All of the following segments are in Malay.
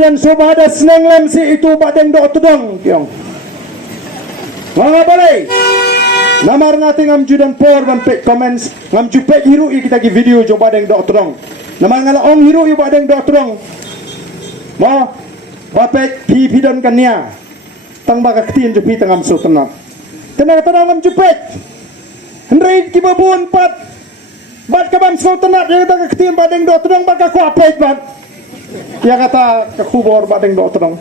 dan sobada senang lem si itu badeng do tudang tiang. Mga balay. Namar ngati ngam judan por ban pek comments ngam jupek hiru i kita ki video jo badeng do tudang. Namar ngala ong hiru i badeng do tudang. Mo bapek pi pidon kania. Tang baka ktiin jo pi tangam so tenat. Tenang ngam jupek. Hendrai ki babun pat. Bat kabam so tenat ya kata ktiin badeng do tudang baka ko apet bat. Ya kata kakubor badeng do tudang.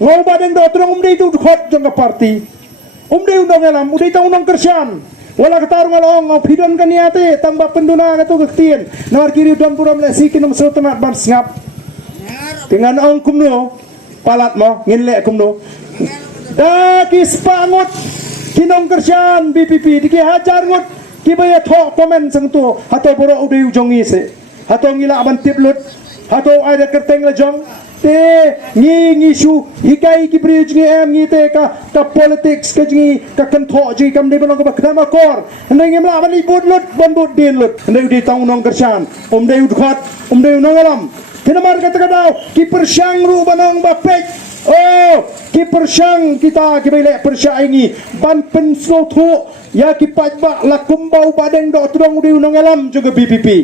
Ngau badeng do tudang umdai tu hot jong ka party. Umdai undang alam, umdai ta undang kersian. Wala katarung along ngau pidon kaniate tambah penduna katu ktiin. Nawar kiri dan puram le sikin so tenat ban sngap. Dengan ong kumno palat mo nginle kumno. Da kispangot kinong kersian BPP diki hajar ngot kibaya thok komen sang tu hato boro udai ujongi se. Hato ngila aban tiplut hato ada kerteng lejong te ngi su hikai ki bridge ngi em ngi te ka politics ka ngi ka kan tho ji kam de bonong ka bakna kor ndai ngi mla ban ibut lut ban bud din lut ndai di tang nong kersan dei udkhat dei nong alam tinamar kata kadau ki persyang ru banong bapek oh ki persyang kita ki bele persyang ini ban penslo thu ya ki pajba lakumbau badeng do tudong dei nong alam juga BPP